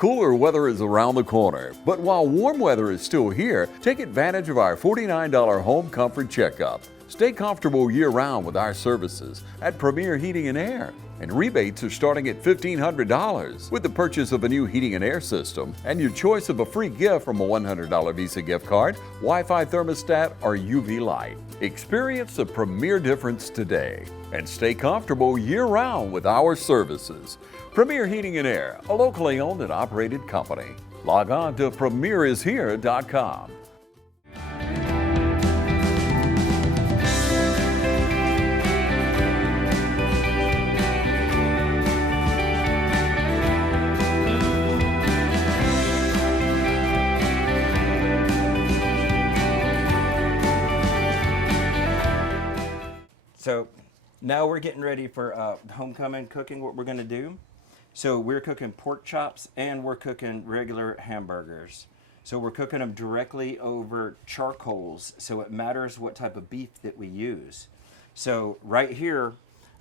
Cooler weather is around the corner, but while warm weather is still here, take advantage of our $49 home comfort checkup. Stay comfortable year-round with our services at Premier Heating and Air. And rebates are starting at $1,500 with the purchase of a new heating and air system and your choice of a free gift from a $100 Visa gift card, Wi-Fi thermostat, or UV light. Experience the Premier difference today and stay comfortable year-round with our services. Premier Heating and Air, a locally owned and operated company. Log on to premierishere.com. So now we're getting ready for homecoming cooking, what we're going to do. So we're cooking pork chops and we're cooking regular hamburgers. So we're cooking them directly over charcoals, so it matters what type of beef that we use. So right here,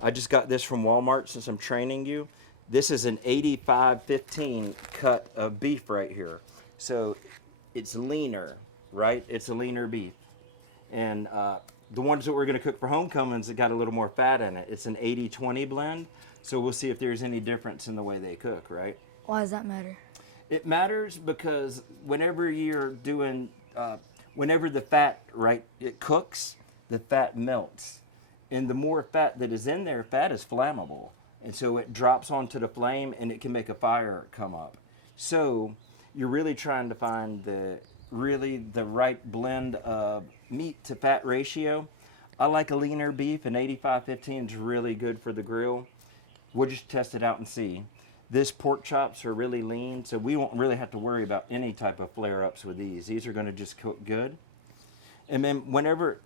I just got this from Walmart since I'm training you. This is an 85-15 cut of beef right here. So it's leaner, right? It's a leaner beef. And the ones that we're going to cook for homecomings that got a little more fat in it. It's an 80-20 blend, so we'll see if there's any difference in the way they cook, right? Why does that matter? It matters because whenever you're doing, whenever the fat, right, it cooks, the fat melts. And the more fat that is in there, fat is flammable. And so it drops onto the flame and it can make a fire come up. So you're really trying to find the right blend of meat to fat ratio. I like a leaner beef, and 85-15 is really good for the grill. We'll just test it out and see. This pork chops are really lean, so we won't really have to worry about any type of flare-ups with these. These are going to just cook good. And then whenever,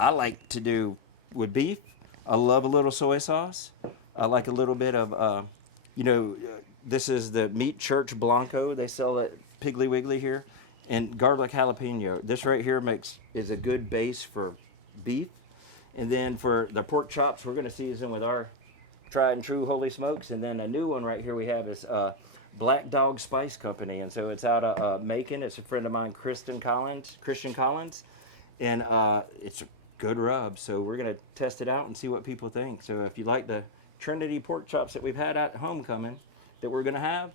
I like to do with beef, I love a little soy sauce. I like a little bit of, this is the Meat Church Blanco. They sell it Piggly Wiggly here. And garlic jalapeno. This right here is a good base for beef. And then for the pork chops, we're going to season with our tried and true Holy Smokes. And then a new one right here we have is Black Dog Spice Company. And so it's out of Macon. It's a friend of mine, Christian Collins. And it's a good rub. So we're going to test it out and see what people think. So if you like the Trinity pork chops that we've had at homecoming that we're going to have,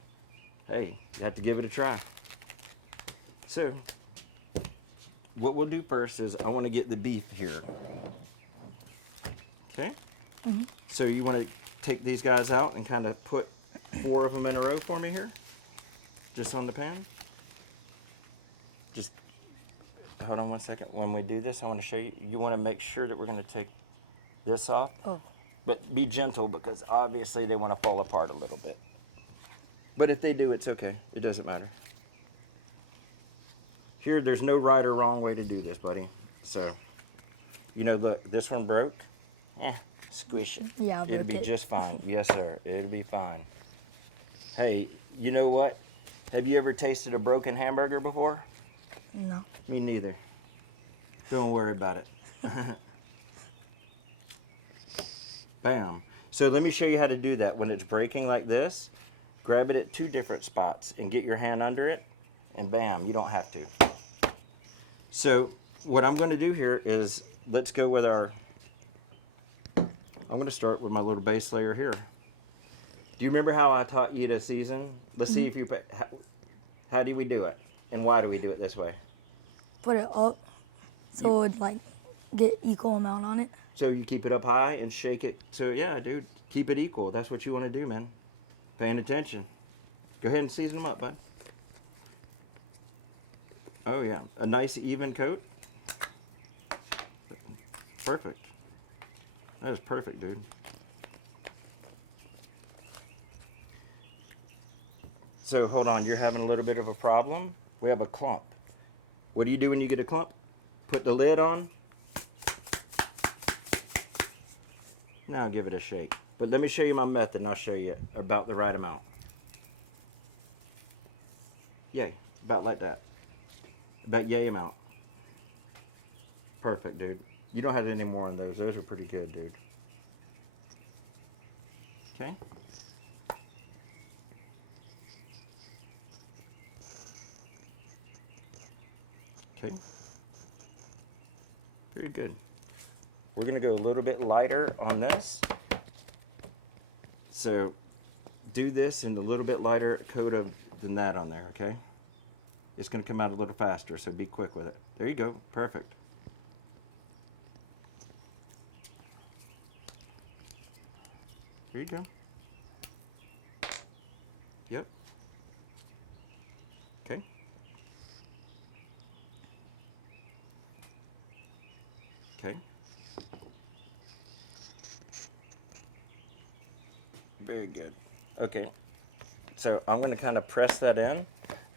hey, you have to give it a try. So, what we'll do first is I want to get the beef here. Okay? Mm-hmm. So you want to take these guys out and kind of put 4 of them in a row for me here? Just on the pan? Just hold on one second. When we do this, I want to show you. You want to make sure that we're going to take this off. Oh. But be gentle because obviously they want to fall apart a little bit. But if they do, it's okay. It doesn't matter. Here, there's no right or wrong way to do this, buddy. So, look, this one broke. Squish it. Yeah, it'll be just fine. Yes, sir. It'll be fine. Hey, you know what? Have you ever tasted a broken hamburger before? No. Me neither. Don't worry about it. Bam. So let me show you how to do that. When it's breaking like this, grab it at 2 different spots and get your hand under it, and bam, you don't have to. So what I'm going to do here is let's go with I'm going to start with my little base layer here. Do you remember how I taught you to season? Let's see if you, how do we do it? And why do we do it this way? Put it up so it get equal amount on it. So you keep it up high and shake it. So yeah, dude, keep it equal. That's what you want to do, man. Paying attention. Go ahead and season them up, bud. Oh yeah, a nice even coat. Perfect. That is perfect, dude. So hold on, you're having a little bit of a problem. We have a clump. What do you do when you get a clump? Put the lid on. Now give it a shake. But let me show you my method and I'll show you about the right amount. Yay, about like that. About yay amount. Perfect, dude. You don't have any more on those. Those are pretty good, dude. Okay. Okay. Very good. We're going to go a little bit lighter on this. So do this in a little bit lighter coat than that on there, okay? It's going to come out a little faster, so be quick with it. There you go. Perfect. There you go. Yep. Okay. Okay. Very good. Okay. So I'm going to kind of press that in.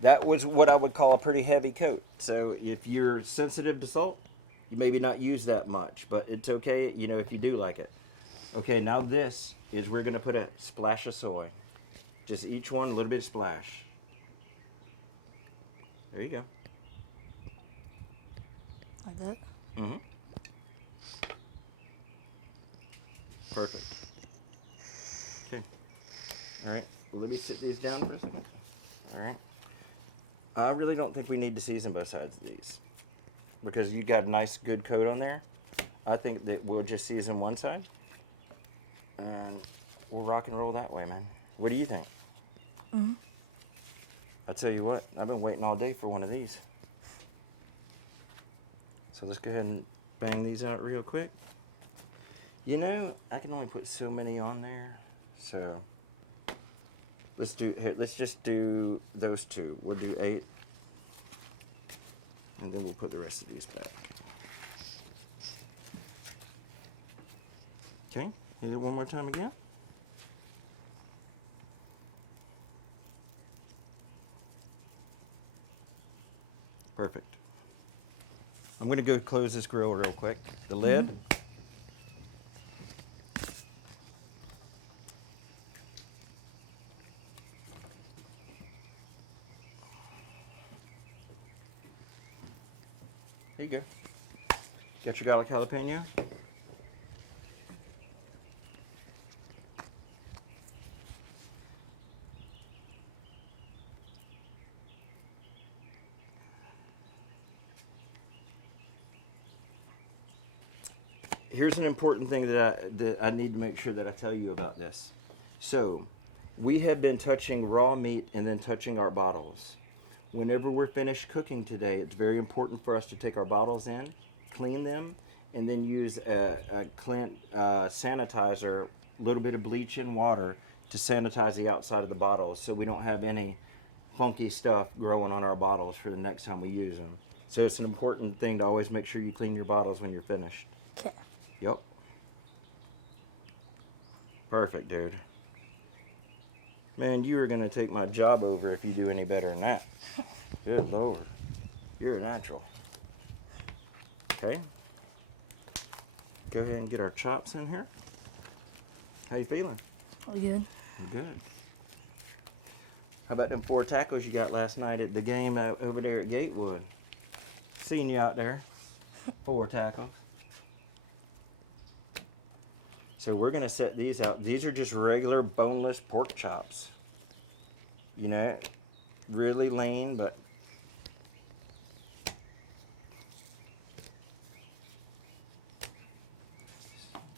That was what I would call a pretty heavy coat. So if you're sensitive to salt, you maybe not use that much, but it's okay, you know, if you do like it. Okay, now this is we're going to put a splash of soy. Just each one, a little bit of splash. There you go. Like that? Mm-hmm. Perfect. Okay. All right. Well, let me sit these down for a second. All right. I really don't think we need to season both sides of these because you got a nice, good coat on there. I think that we'll just season one side and we'll rock and roll that way, man. What do you think? Mm-hmm. I tell you what, I've been waiting all day for one of these. So let's go ahead and bang these out real quick. You know, I can only put so many on there, so let's just do those two. We'll do 8, and then we'll put the rest of these back. Okay, hit it one more time again. Perfect. I'm going to go close this grill real quick. The lid. There you go. Got your garlic jalapeno? Here's an important thing that I need to make sure that I tell you about this. So, we have been touching raw meat and then touching our bottles. Whenever we're finished cooking today, it's very important for us to take our bottles in, clean them, and then use a sanitizer, a little bit of bleach and water to sanitize the outside of the bottles so we don't have any funky stuff growing on our bottles for the next time we use them. So it's an important thing to always make sure you clean your bottles when you're finished. Okay. Yep. Perfect, dude. Man, you are going to take my job over if you do any better than that. Good Lord. You're a natural. Okay. Go ahead and get our chops in here. How you feeling? All good. Good. How about them 4 tacos you got last night at the game over there at Gatewood? Seen you out there. 4 tacos. So we're going to set these out. These are just regular boneless pork chops. You know, really lean, but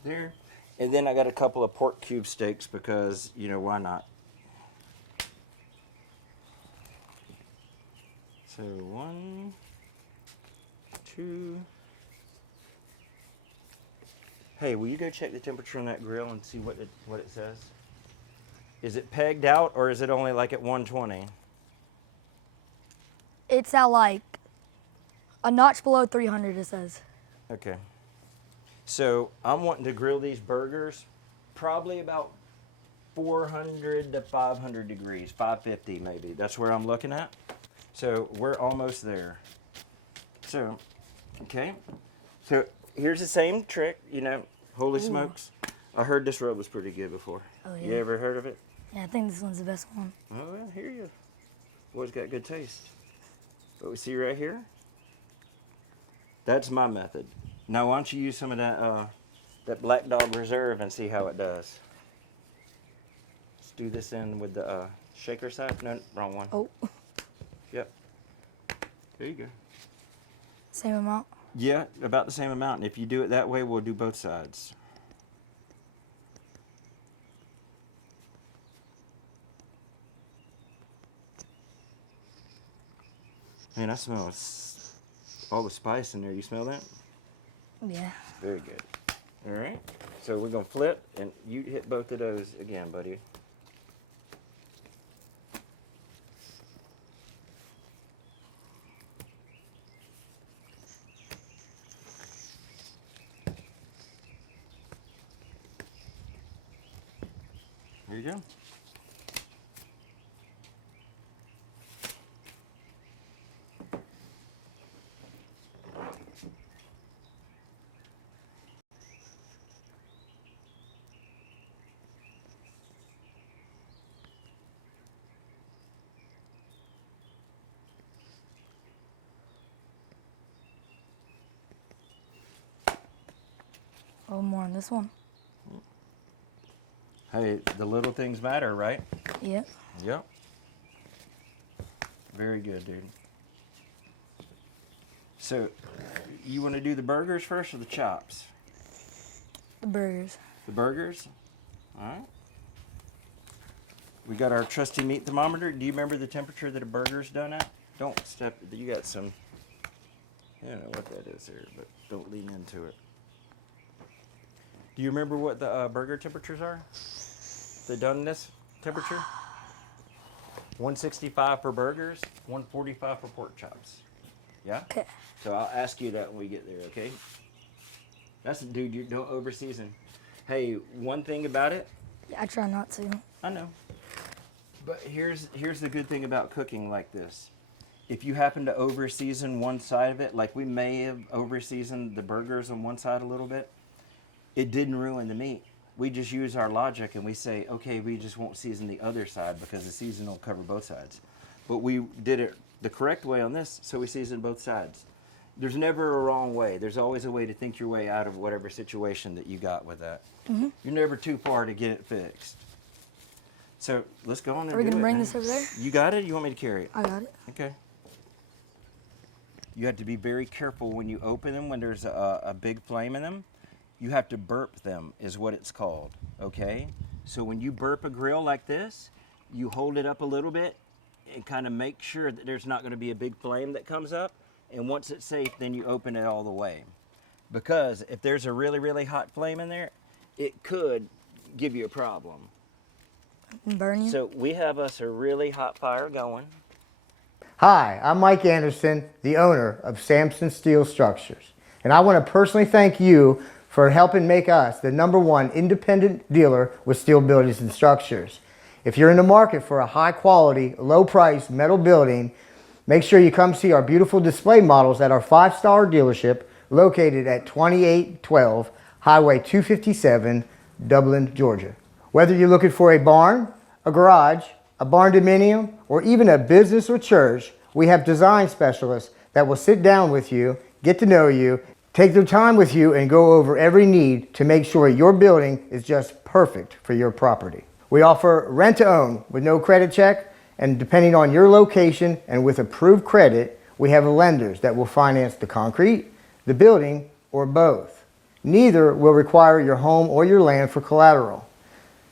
there. And then I got a couple of pork cube steaks because, you know, why not? So 1, 2. Hey, will you go check the temperature on that grill and see what it says? Is it pegged out or is it only like at 120? It's at like a notch below 300, it says. Okay. So I'm wanting to grill these burgers probably about 400 to 500 degrees, 550 maybe. That's where I'm looking at. So we're almost there. So, okay. So here's the same trick, you know, holy smokes. I heard this rub was pretty good before. Oh, yeah. You ever heard of it? Yeah, I think this one's the best one. Oh, well, here you. Boy's got good taste. What we see right here? That's my method. Now, why don't you use some of that Black Dog Reserve and see how it does. Let's do this in with the shaker side. No, wrong one. Oh. Yep. There you go. Same amount. Yeah, about the same amount. And if you do it that way, we'll do both sides. Man, I smell all the spice in there. You smell that? Yeah. Very good. All right. So we're going to flip, and you hit both of those again, buddy. There you go. A little more on this one. Hey, the little things matter, right? Yep. Yep. Very good, dude. So, you want to do the burgers first or the chops? The burgers. The burgers? All right. We got our trusty meat thermometer. Do you remember the temperature that a burger's done at? Don't step. You got some. I don't know what that is here, but don't lean into it. Do you remember what the burger temperatures are? They done this temperature? 165 for burgers, 145 for pork chops. Yeah? Okay. So I'll ask you that when we get there, okay? That's dude, you don't over season. Hey, one thing about it, Yeah, I try not to. I know. But here's the good thing about cooking like this. If you happen to over season one side of it, like we may have over seasoned the burgers on one side a little bit, it didn't ruin the meat. We just use our logic and we say, okay, we just won't season the other side because the season will cover both sides. But we did it the correct way on this, so we seasoned both sides. There's never a wrong way. There's always a way to think your way out of whatever situation that you got with that. Mm-hmm. You're never too far to get it fixed. So let's go on and Are we do gonna it, bring man. this over there? You got it? You want me to carry it? I got it. Okay. You have to be very careful when you open them, when there's a big flame in them. You have to burp them, is what it's called, okay? So when you burp a grill like this, you hold it up a little bit and kind of make sure that there's not gonna be a big flame that comes up. And once it's safe, then you open it all the way. Because if there's a really, really hot flame in there, it could give you a problem. Burn you? So we have us a really hot fire going. Hi, I'm Mike Anderson, the owner of Samson Steel Structures. And I want to personally thank you for helping make us the #1 independent dealer with steel buildings and structures. If you're in the market for a high quality, low price metal building, make sure you come see our beautiful display models at our 5-star dealership located at 2812 Highway 257, Dublin, Georgia. Whether you're looking for a barn, a garage, a barn dominium, or even a business or church, we have design specialists that will sit down with you, get to know you, take their time with you, and go over every need to make sure your building is just perfect for your property. We offer rent to own with no credit check, and depending on your location and with approved credit, we have lenders that will finance the concrete, the building, or both. Neither will require your home or your land for collateral.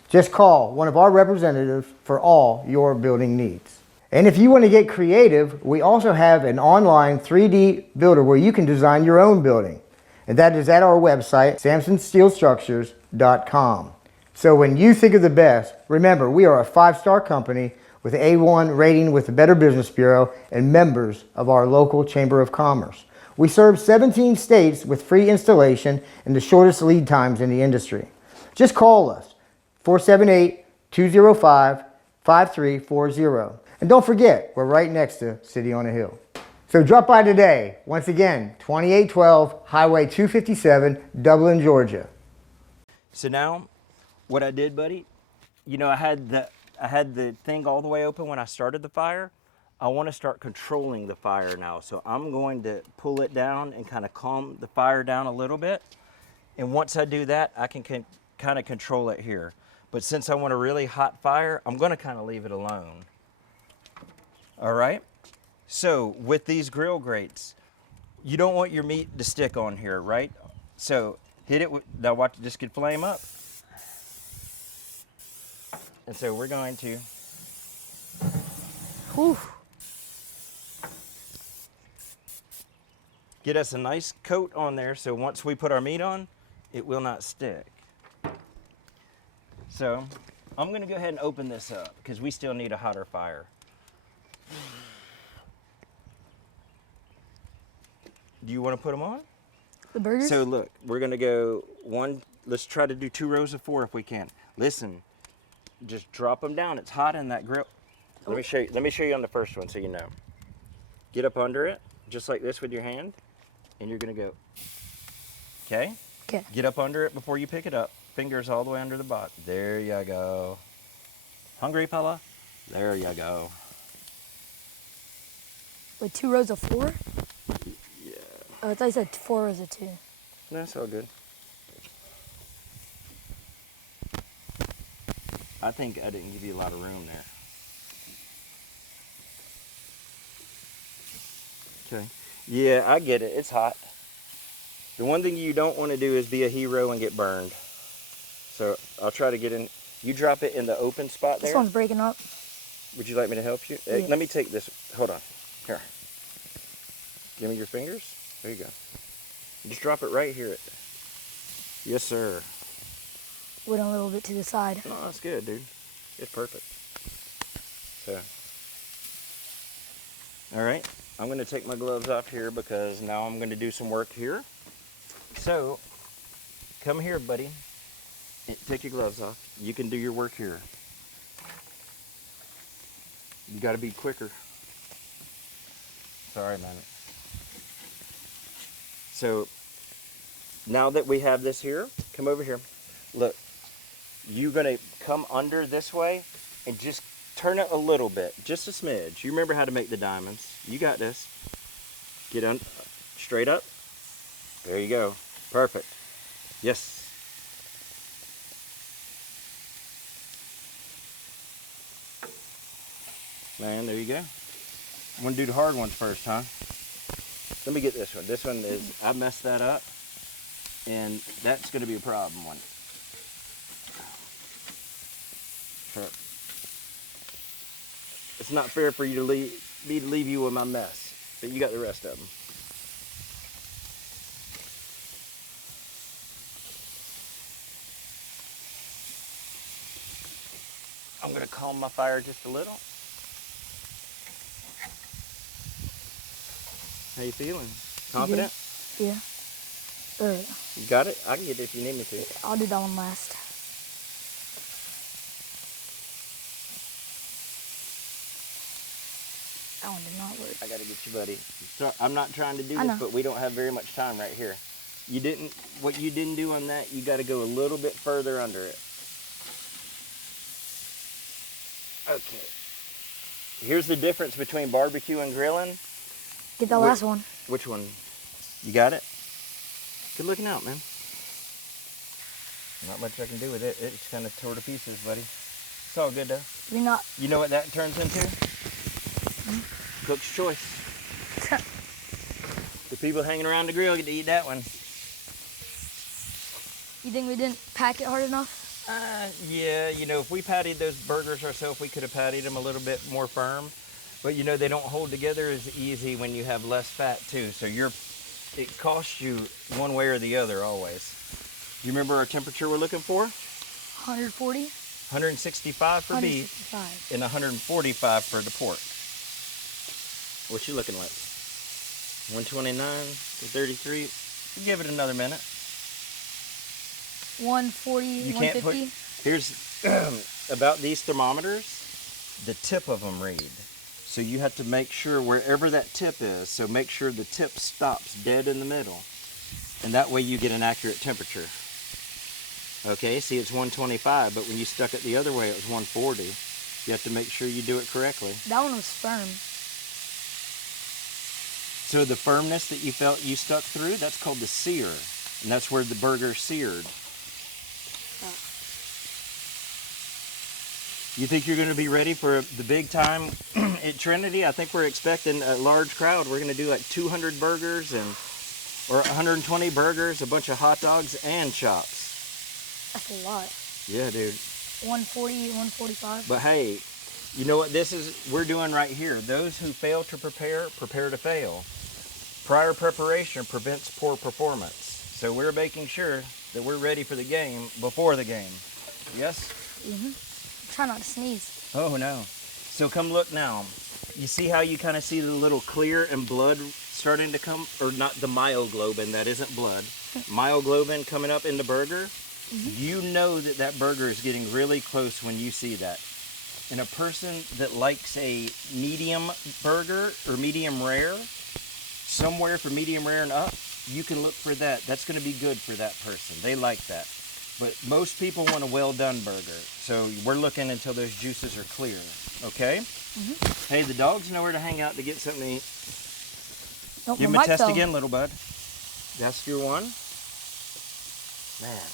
Just call one of our representatives for all your building needs. And if you want to get creative, we also have an online 3D builder where you can design your own building. And that is at our website, samsonsteelstructures.com. So when you think of the best, remember we are a 5-star company with A1 rating with the Better Business Bureau and members of our local Chamber of Commerce. We serve 17 states with free installation and the shortest lead times in the industry. Just call us, 478-205-5340. And don't forget, we're right next to City on a Hill. So drop by today. Once again, 2812 Highway 257, Dublin, Georgia. So now, what I did, buddy, you know, I had the thing all the way open when I started the fire. I want to start controlling the fire now. So I'm going to pull it down and kind of calm the fire down a little bit. And once I do that, I can kind of control it here. But since I want a really hot fire, I'm going to kind of leave it alone. All right? So with these grill grates, you don't want your meat to stick on here, right? So hit it with, now watch this could flame up. And so we're going to Whew. get us a nice coat on there so once we put our meat on, it will not stick. So I'm gonna go ahead and open this up because we still need a hotter fire. Do you want to put them on? The burgers? So look, we're gonna go one, let's try to do 2 rows of 4 if we can. Listen, just drop them down. It's hot in that grill. Let me show you on the first one so you know. Get up under it, just like this with your hand, and you're gonna go, okay? Okay. Get up under it before you pick it up. Fingers all the way under the bot. There you go. Hungry, fella? There you go. With 2 rows of 4? Yeah. Oh, I thought you said 4 rows of 2. That's all good. I think I didn't give you a lot of room there. Okay. Yeah, I get it. It's hot. The one thing you don't want to do is be a hero and get burned. So I'll try to get in. You drop it in the open spot there. This one's breaking up. Would you like me to help you? Yeah. Let me take this. Hold on. Here. Give me your fingers. There you go. Just drop it right here. Yes, sir. Went a little bit to the side. No, that's good, dude. It's perfect. So, all right. I'm going to take my gloves off here because now I'm going to do some work here. So, come here, buddy. Take your gloves off. You can do your work here. You got to be quicker. Sorry, man. So, now that we have this here, come over here. Look, you're going to come under this way and just turn it a little bit, just a smidge. You remember how to make the diamonds. You got this. Get on, straight up. There you go. Perfect. Yes. Man, there you go. I'm gonna do the hard ones first, huh? Let me get this one. This one is, I messed that up, and that's gonna be a problem one. It's not fair for you to leave you with my mess, but you got the rest of them. I'm gonna calm my fire just a little. How you feeling? Confident? Yeah. You got it? I can get it if you need me to. I'll do that one last. That one did not work. I gotta get you, buddy. So, I'm not trying to do I this, know. but we don't have very much time right here. What you didn't do on that, you gotta go a little bit further under it. Okay. Here's the difference between barbecue and grilling. Get that last one. Which one? You got it? Good looking out, man. Not much I can do with it. It's kind of tore to pieces, buddy. It's all good, though. You're not. You know what that turns into? Cook's choice. The people hanging around the grill get to eat that one. You think we didn't pack it hard enough? Yeah, you know, if we patted those burgers ourselves, we could have patted them a little bit more firm. But you know, they don't hold together as easy when you have less fat too. So it costs you one way or the other always. You remember our temperature we're looking for? 140? 165 for beef 165. and 145 for the pork. What's you looking like? 129 to 33. Give it another minute. 140, You can't 150? Here's about these thermometers, the tip of them read. So you have to make sure wherever that tip is, so make sure the tip stops dead in the middle. And that way you get an accurate temperature. Okay, see it's 125, but when you stuck it the other way, it was 140. You have to make sure you do it correctly. That one was firm. So the firmness that you felt you stuck through, that's called the sear. And that's where the burger seared. You think you're going to be ready for the big time at Trinity? I think we're expecting a large crowd. We're going to do like 200 burgers or 120 burgers, a bunch of hot dogs, and chops. That's a lot. Yeah, dude. 140, 145. But hey, you know what we're doing right here? Those who fail to prepare to fail. Prior preparation prevents poor performance. So we're making sure that we're ready for the game before the game. Yes? Try not to sneeze. Oh no. So come look now. You see how you kind of see the little clear and blood starting to come, or not the myoglobin, that isn't blood. Myoglobin coming up in the burger. You know that burger is getting really close when you see that. And a person that likes a medium burger or medium rare, somewhere for medium rare and up, you can look for that. That's going to be good for that person. They like that. But most people want a well done burger. So we're looking until those juices are clear. Okay? Hey, the dogs know where to hang out to get something to eat. Nope, Give my him a mic test fell. again, little bud. That's your one. Man.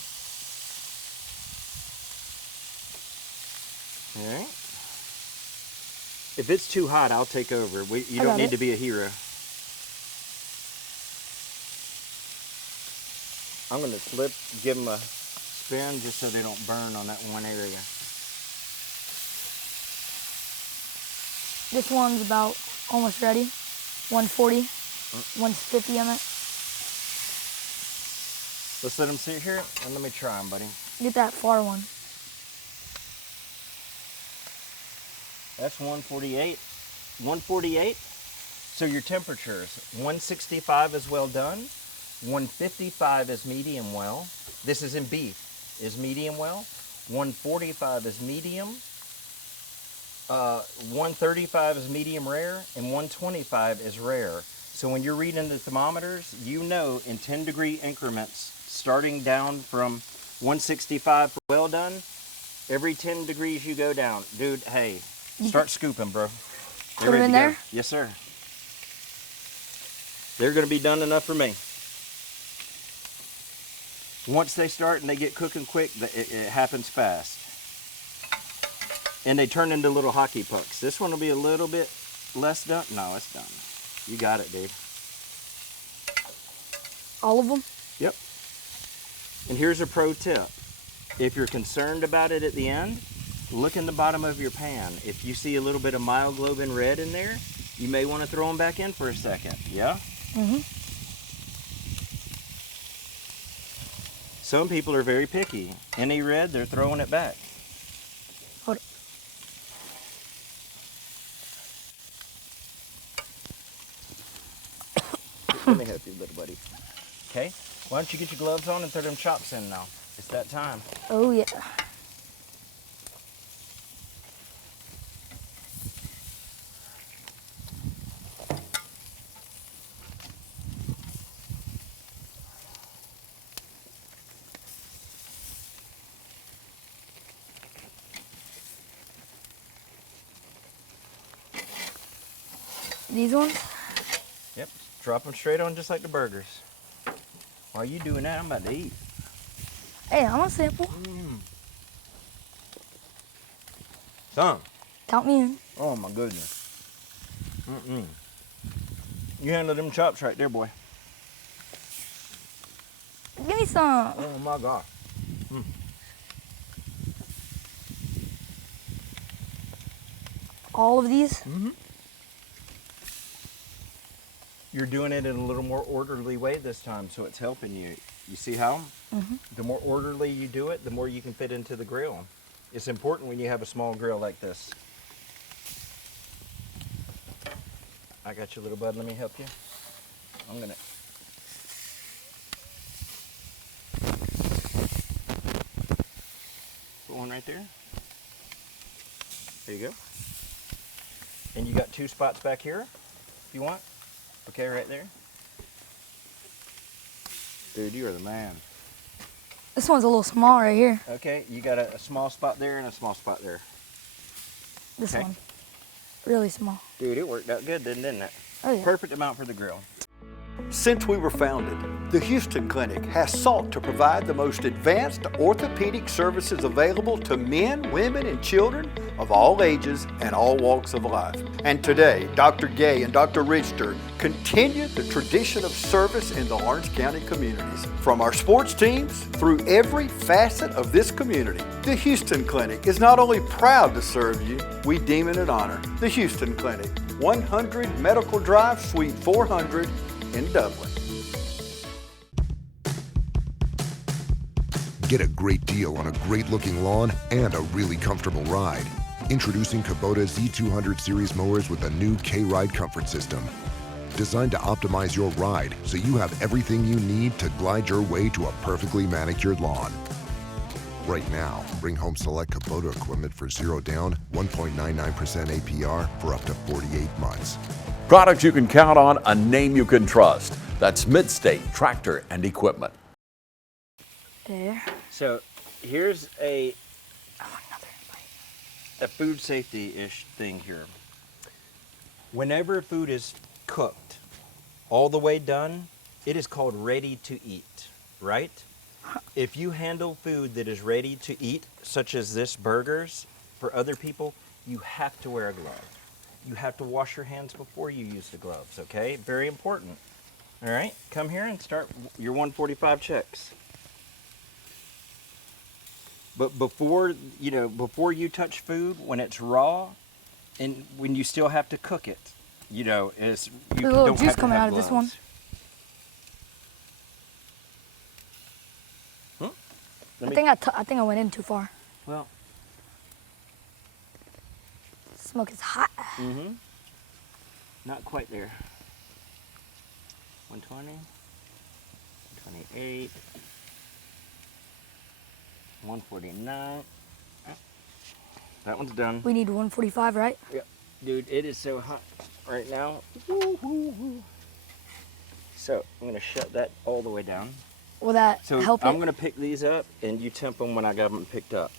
All right. If it's too hot, I'll take over. You I don't got need it. to be a hero. I'm going to give them a spin just so they don't burn on that one area. This one's about almost ready. 140, 150 on it. Let's let them sit here and let me try them, buddy. Get that far one. That's 148. 148. So your temperatures, 165 is well done. 155 is medium well. This is in beef, is medium well. 145 is medium. 135 is medium rare, and 125 is rare. So when you're reading the thermometers, you know in 10-degree increments, starting down from 165 for well done, every 10 degrees you go down. Dude, hey, start scooping, bro. Put them in there? Yes, sir. They're going to be done enough for me. Once they start and they get cooking quick, it happens fast. And they turn into little hockey pucks. This one will be a little bit less done. No, it's done. You got it, dude. All of them? Yep. And here's a pro tip. If you're concerned about it at the end, look in the bottom of your pan. If you see a little bit of myoglobin red in there, you may want to throw them back in for a second. Yeah? Some people are very picky. Any red, they're throwing it back. Hold it. Let me help you, little buddy. Okay? Why don't you get your gloves on and throw them chops in now? It's that time. Oh, yeah. These ones? Yep. Drop them straight on just like the burgers. While you doing that, I'm about to eat. Hey, I'm a sample. Some. Count me in. Oh my goodness. You handle them chops right there, boy. Give me some. Oh my God. All of these? You're doing it in a little more orderly way this time, so it's helping you. You see how? The more orderly you do it, the more you can fit into the grill. It's important when you have a small grill like this. I got you, little bud. Let me help you. I'm gonna. Put one right there. There you go. And you got two spots back here, if you want. Okay, right there. Dude, you are the man. This one's a little small right here. Okay, you got a small spot there and a small spot there. This Okay. one. Really small. Dude, it worked out good, didn't it? Oh, yeah. Perfect amount for the grill. Since we were founded, the Houston Clinic has sought to provide the most advanced orthopedic services available to men, women, and children of all ages and all walks of life. And today, Dr. Gay and Dr. Richter continue the tradition of service in the Lawrence County communities. From our sports teams through every facet of this community, the Houston Clinic is not only proud to serve you, we deem it an honor. The Houston Clinic, 100 Medical Drive, Suite 400 in Dublin. Get a great deal on a great-looking lawn and a really comfortable ride. Introducing Kubota Z200 Series mowers with a new K-Ride comfort system. Designed to optimize your ride so you have everything you need to glide your way to a perfectly manicured lawn. Right now, bring home select Kubota equipment for 0 down, 1.99% APR for up to 48 months. Products you can count on, a name you can trust. That's Midstate Tractor and Equipment. There. So here's a food safety-ish thing here. Whenever food is cooked, all the way done, it is called ready to eat, right? If you handle food that is ready to eat, such as this burgers, for other people, you have to wear a glove. You have to wash your hands before you use the gloves, okay? Very important. All right, come here and start your 145 checks. But before you touch food, when it's raw, and when you still have to cook it, you know, is you There's a little don't juice have to coming have out of this one. I think I went in too far. Well, Smoke is hot. not quite there. 120, 128, 149. That one's done. We need 145, right? Yep. Dude, it is so hot right now. So I'm gonna shut that all the way down. Will that So help I'm it? gonna pick these up and you temp them when I got them picked up.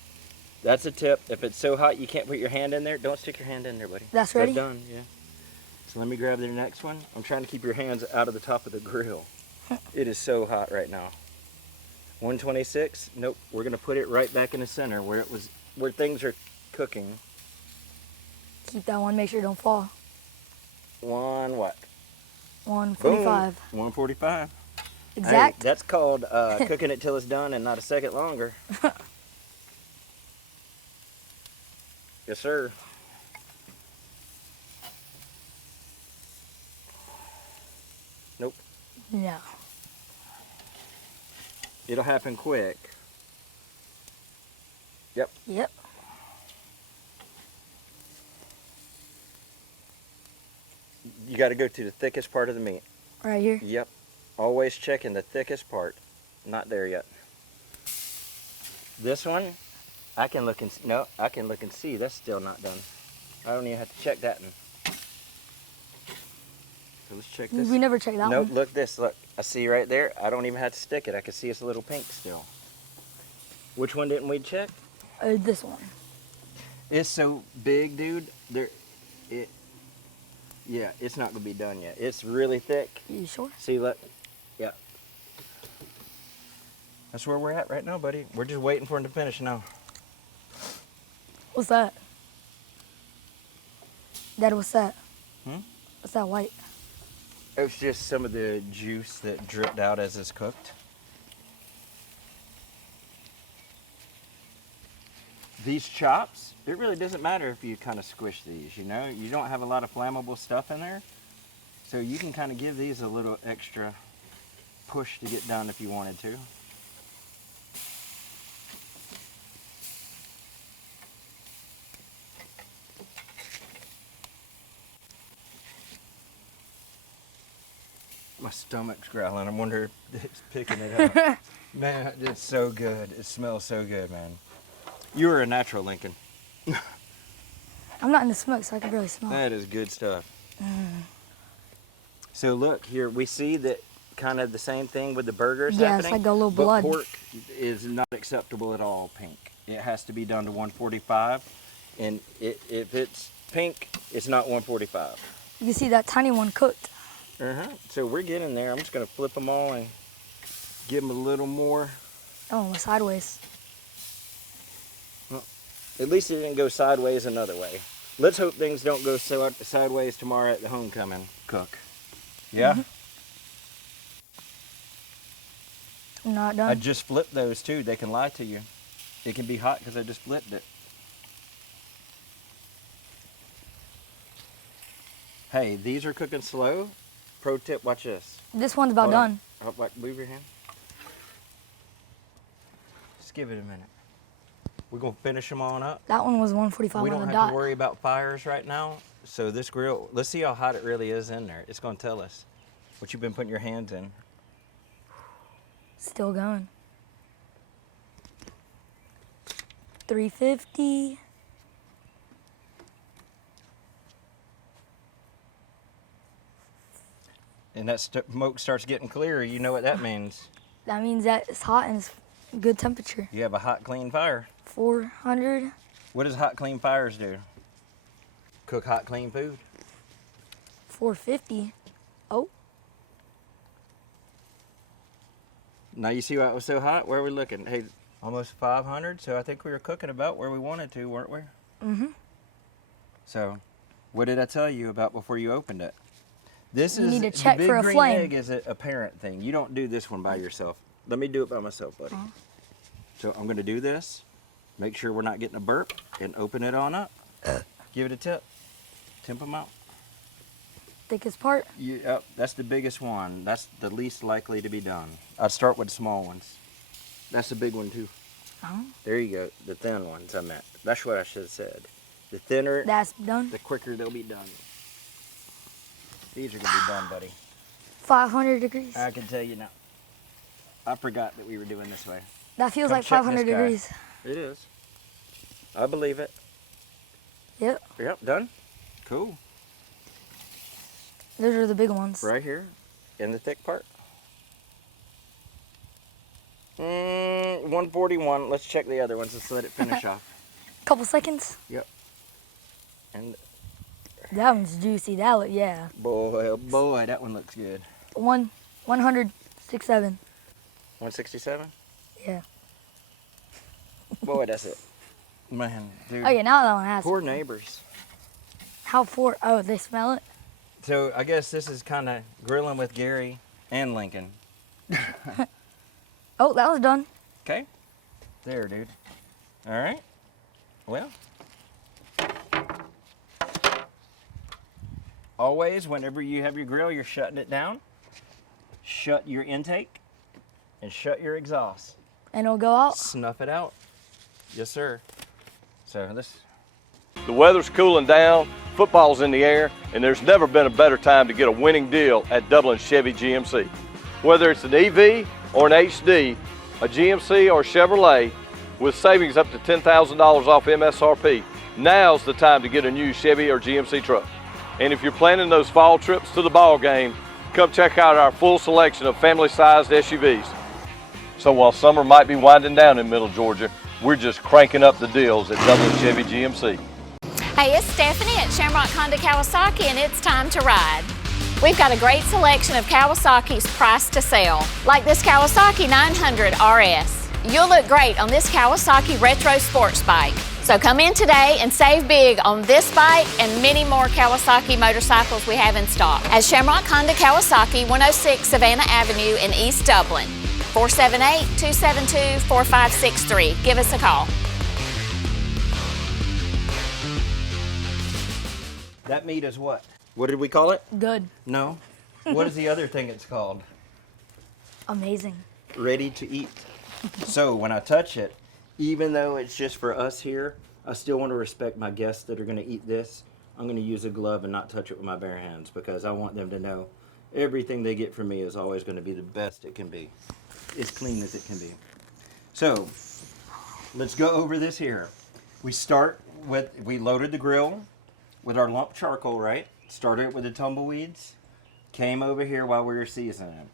That's a tip. If it's so hot you can't put your hand in there, don't stick your hand in there, buddy. That's ready? Done, yeah. So let me grab the next one. I'm trying to keep your hands out of the top of the grill. It is so hot right now. 126. Nope. We're gonna put it right back in the center where things are cooking. Keep that one. Make sure it don't fall. One what? 145. Boom. 145. Exact. Hey, that's called cooking it till it's done and not a second longer. Yes, sir. Nope. No. It'll happen quick. Yep. Yep. You got to go to the thickest part of the meat. Right here. Yep. Always checking the thickest part. Not there yet. This one, I can look and see that's still not done. I don't even have to check that one. So let's check this. We never checked that Nope, one. look this, look. I see right there. I don't even have to stick it. I can see it's a little pink still. Which one didn't we check? This one. It's so big, dude. Yeah, it's not gonna be done yet. It's really thick. You sure? See, look. Yeah. That's where we're at right now, buddy. We're just waiting for him to finish now. What's that? Dad, what's that? Hmm? What's that white? It's just some of the juice that dripped out as it's cooked. These chops, it really doesn't matter if you kind of squish these, you know? You don't have a lot of flammable stuff in there. So you can kind of give these a little extra push to get done if you wanted to. My stomach's growling. I wonder if it's picking it up. Man, it's so good. It smells so good, man. You're a natural, Lincoln. I'm not in the smoke, so I can barely smell. That is good stuff. So look here, we see that kind of the same thing with the burgers Yeah, happening. it's like a little but blood. Pork is not acceptable at all pink. It has to be done to 145, and if it's pink, it's not 145. You can see that tiny one cooked. So we're getting there. I'm just gonna flip them all and give them a little more. Oh, sideways. Well, at least it didn't go sideways another way. Let's hope things don't go sideways tomorrow at the homecoming cook. Yeah? I'm not done. I just flipped those too. They can lie to you. It can be hot because I just flipped it. Hey, these are cooking slow. Pro tip, watch this. This one's about Hold on. done. Move your hand. Just give it a minute. We're gonna finish them on up. That one was 145 We on don't the have dot. to worry about fires right now. So this grill, let's see how hot it really is in there. It's gonna tell us what you've been putting your hands in. Still going. 350. And that smoke starts getting clearer, you know what that means. That means that it's hot and it's good temperature. You have a hot, clean fire. 400. What does hot, clean fires do? Cook hot, clean food. 450. Oh, Now you see why it was so hot? Where are we looking? Hey, almost 500, so I think we were cooking about where we wanted to, weren't we? mm-hmm. So, what did I tell you about before you opened it? This You is need to check the big for a green flame. egg is a parent thing. You don't do this one by yourself. Let me do it by myself, buddy. So I'm going to do this. Make sure we're not getting a burp, and open it on up. Give it a tip. Temp them out. Thickest part. That's the biggest one. That's the least likely to be done. I'd start with the small ones. That's the big one too. Oh. There you go. The thin ones I meant. That's what I should have said. The thinner, That's done. the quicker they'll be done. These are going to be done, buddy. 500 degrees. I can tell you now. I forgot that we were doing this way. That feels Come like check 500 this guy. degrees. It is. I believe it. Yep. Yep, done. Cool. Those are the big ones. Right here, in the thick part. 141. Let's check the other ones. Let's let it finish off. Couple seconds. Yep. And That one's juicy. That look, yeah. boy, oh boy, that one looks good. 167. 167. Yeah. Boy, that's it. Man, dude. Okay, now that one has. Poor neighbors. How for? Oh, they smell it. So I guess this is kind of grilling with Gary and Lincoln. Oh, that was done. Okay. There, dude. All right. Well. Always, whenever you have your grill, you're shutting it down. Shut your intake and shut your exhaust. And it'll go out. Snuff it out. Yes, sir. So this. The weather's cooling down, football's in the air, and there's never been a better time to get a winning deal at Dublin Chevy GMC. Whether it's an EV or an HD, a GMC or Chevrolet, with savings up to $10,000 off MSRP, now's the time to get a new Chevy or GMC truck. And if you're planning those fall trips to the ball game, come check out our full selection of family-sized SUVs. So while summer might be winding down in Middle Georgia, we're just cranking up the deals at Dublin Chevy GMC. Hey, it's Stephanie at Shamrock Honda Kawasaki, and it's time to ride. We've got a great selection of Kawasaki's price to sell, like this Kawasaki 900 RS. You'll look great on this Kawasaki Retro Sports bike. So come in today and save big on this bike and many more Kawasaki motorcycles we have in stock at Shamrock Honda Kawasaki, 106 Savannah Avenue in East Dublin. 478-272-4563. Give us a call. That meat is what? What did we call it? Good. No. What is the other thing it's called? Amazing. Ready to eat. So when I touch it, even though it's just for us here, I still want to respect my guests that are going to eat this. I'm going to use a glove and not touch it with my bare hands because I want them to know everything they get from me is always going to be the best it can be. As clean as it can be. So let's go over this here. We loaded the grill with our lump charcoal, right? Started with the tumbleweeds. Came over here while we were seasoning.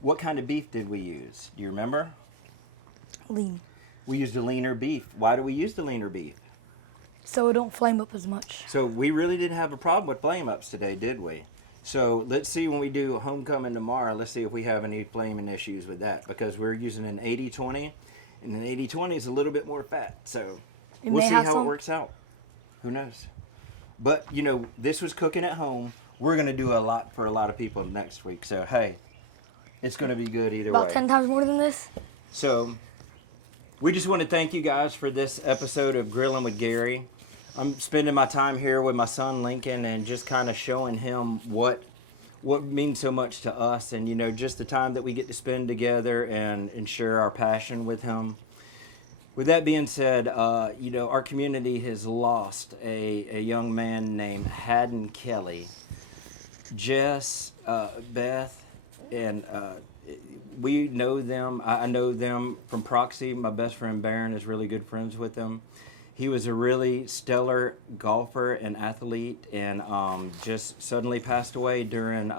What kind of beef did we use? Do you remember? Lean. We used a leaner beef. Why do we use the leaner beef? So it don't flame up as much. So we really didn't have a problem with flame ups today, did we? So let's see when we do homecoming tomorrow, let's see if we have any flaming issues with that, because we're using an 80-20, and an 80-20 is a little bit more fat. So We we'll may see have how some. it works out. Who knows? But, you know, this was cooking at home. We're going to do a lot for a lot of people next week. So, hey, it's going to be good either About way. 10 times more than this. So, we just want to thank you guys for this episode of Grilling with Gary. I'm spending my time here with my son Lincoln and just kind of showing him what means so much to us, and, you know, just the time that we get to spend together and share our passion with him. With that being said, you know, our community has lost a young man named Haddon Kelly. Jess, Beth, and we know them. I know them from proxy. My best friend Barron is really good friends with them. He was a really stellar golfer and athlete, and just suddenly passed away during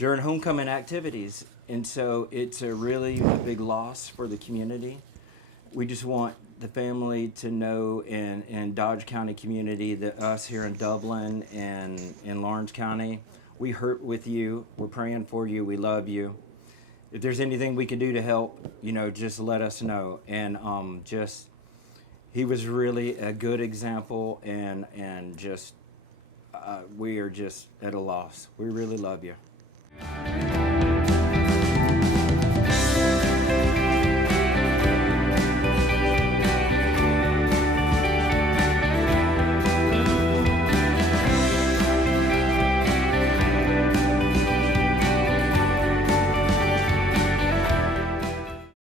homecoming activities. And so it's a really big loss for the community. We just want the family to know in Dodge County community that us here in Dublin and in Lawrence County, we hurt with you. We're praying for you. We love you. If there's anything we can do to help, you know, just let us know. And he was really a good example, and just we are just at a loss. We really love you.